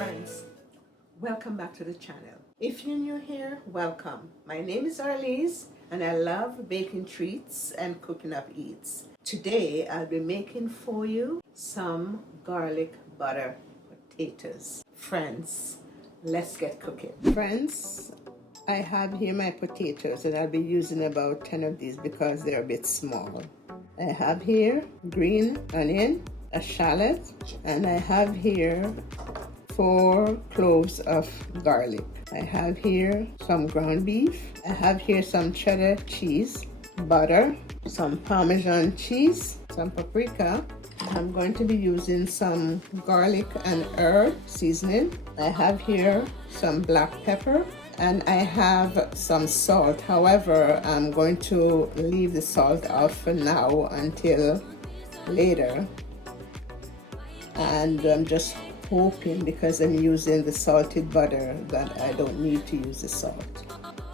Friends, welcome back to the channel. If you're new here, welcome. My name is Arelees and I love baking treats and cooking up eats. Today I'll be making for you some garlic butter potatoes. Friends, let's get cooking. Friends, I have here my potatoes and I'll be using about 10 of these because they're a bit small. I have here green onion, a shallot, and I have here 4 cloves of garlic. I have here some ground beef. I have here some cheddar cheese, butter, some Parmesan cheese, some paprika. I'm going to be using some garlic and herb seasoning. I have here some black pepper and I have some salt. However, I'm going to leave the salt off for now until later. And I'm just hoping, because I'm using the salted butter, that I don't need to use the salt.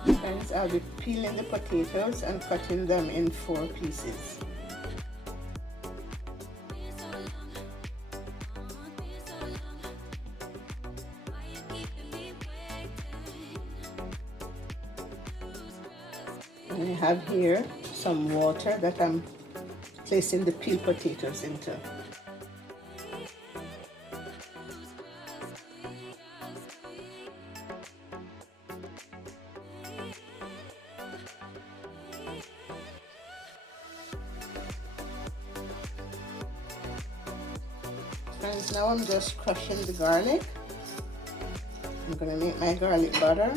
Friends, I'll be peeling the potatoes and cutting them in 4 pieces. And I have here some water that I'm placing the peeled potatoes into. Friends, now I'm just crushing the garlic. I'm going to make my garlic butter.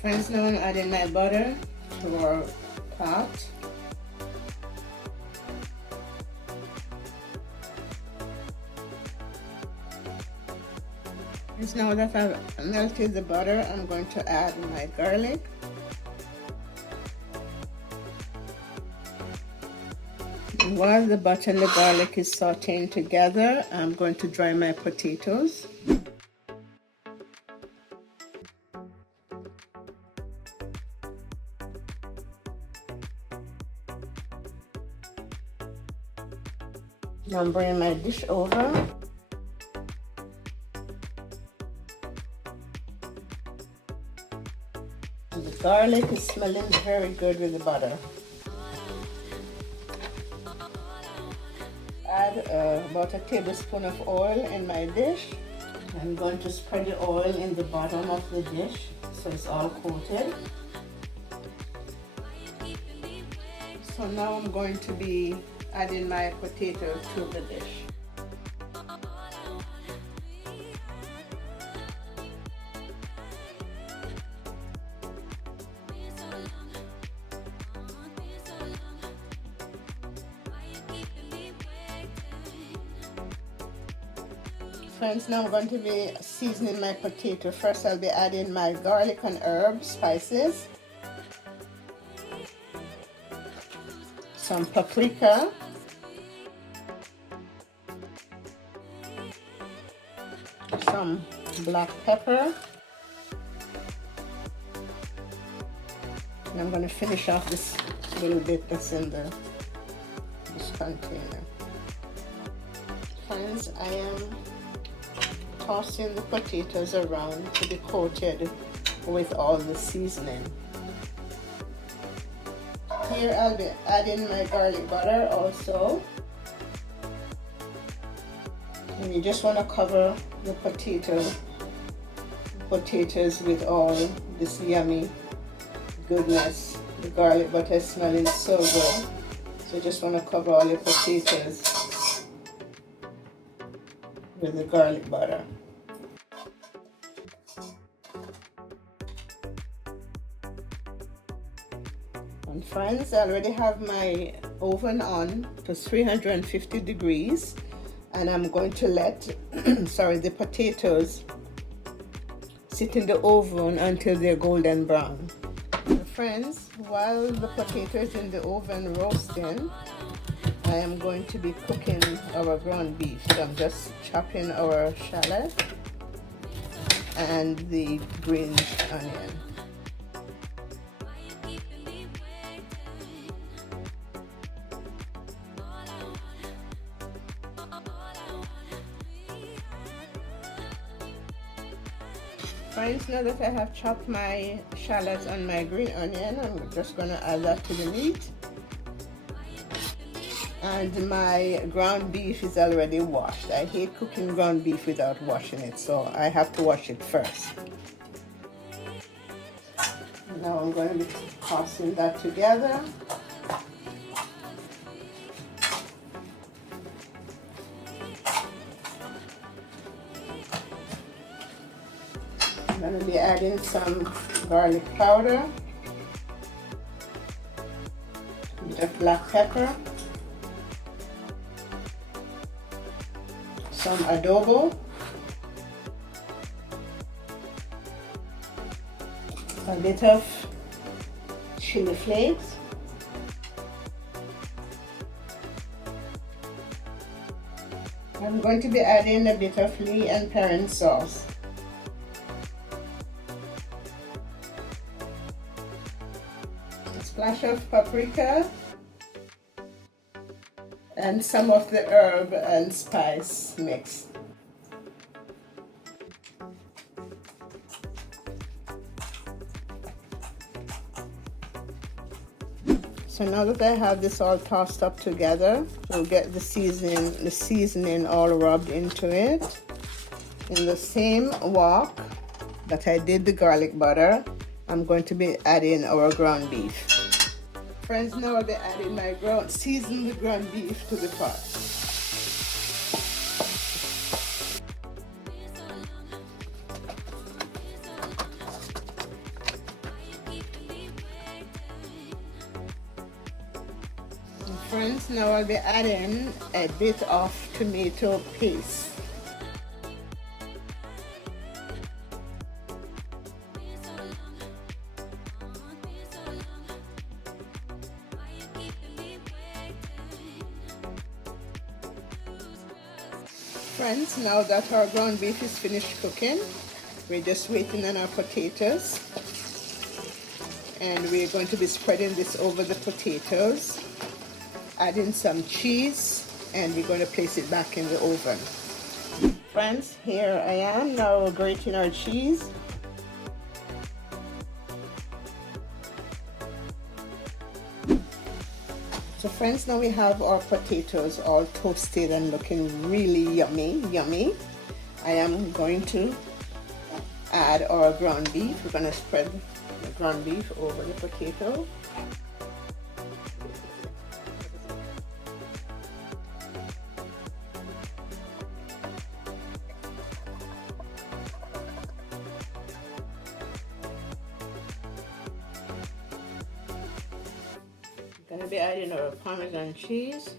Friends, now I'm adding my butter to our pot. Friends, now that I've melted the butter, I'm going to add my garlic. While the butter and the garlic is sauteing together, I'm going to dry my potatoes. Now I'm bringing my dish over. And the garlic is smelling very good with the butter. Add about a tablespoon of oil in my dish. I'm going to spread the oil in the bottom of the dish so it's all coated. So now I'm going to be adding my potatoes to the dish. Friends, now I'm going to be seasoning my potato. First I'll be adding my garlic and herb spices, some paprika, some black pepper, and I'm going to finish off this little bit that's in this container. Friends, I am tossing the potatoes around to be coated with all the seasoning. Here I'll be adding my garlic butter also. And you just want to cover the potatoes with all this yummy goodness. The garlic butter is smelling so good. So you just want to cover all your potatoes with the garlic butter. And friends, I already have my oven on to 350 degrees and I'm going to let the potatoes sit in the oven until they're golden brown. And friends, while the potato is in the oven roasting, I am going to be cooking our ground beef. So I'm just chopping our shallot and the green onion. Friends, now that I have chopped my shallots and my green onion, I'm just going to add that to the meat. And my ground beef is already washed. I hate cooking ground beef without washing it, so I have to wash it first. Now I'm going to be tossing that together. I'm going to be adding some garlic powder, a bit of black pepper, some adobo, a bit of chili flakes, I'm going to be adding a bit of Lee and Perrin sauce, a splash of paprika, and some of the herb and spice mix. So now that I have this all tossed up together, we'll get the seasoning all rubbed into it. In the same wok that I did the garlic butter, I'm going to be adding our ground beef. Friends, now I'll be adding my seasoned ground beef to the pot. And friends, now I'll be adding a bit of tomato paste. Friends, now that our ground beef is finished cooking, we're just waiting on our potatoes, and we're going to be spreading this over the potatoes, adding some cheese, and we're going to place it back in the oven. Friends, here I am now grating our cheese. So friends, now we have our potatoes all toasted and looking really yummy. I am going to add our ground beef. We're going to spread the ground beef over the potato. Gonna be adding our Parmesan cheese.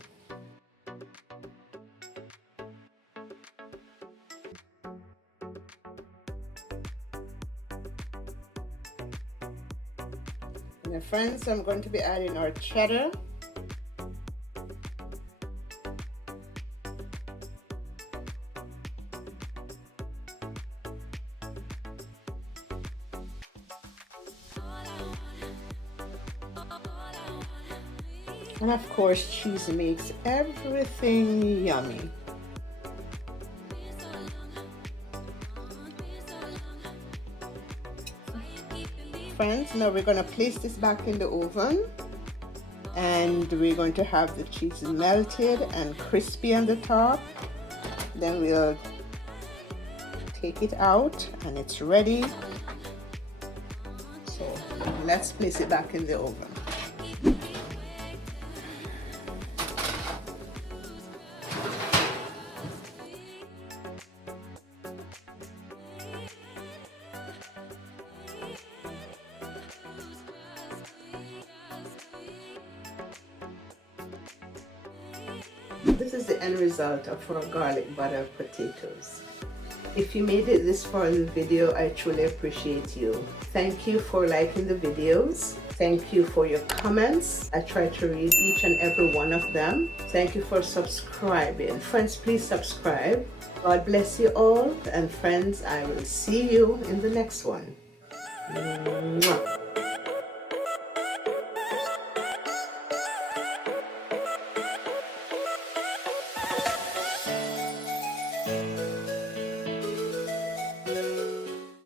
And then friends, I'm going to be adding our cheddar. And of course, cheese makes everything yummy. Friends, now we're going to place this back in the oven, and we're going to have the cheese melted and crispy on the top. Then we'll take it out and it's ready. So let's place it back in the oven. This is the end result of our garlic butter potatoes. If you made it this far in the video, I truly appreciate you. Thank you for liking the videos. Thank you for your comments. I try to read each and every one of them. Thank you for subscribing. Friends, please subscribe. God bless you all. And friends, I will see you in the next one. Mwah.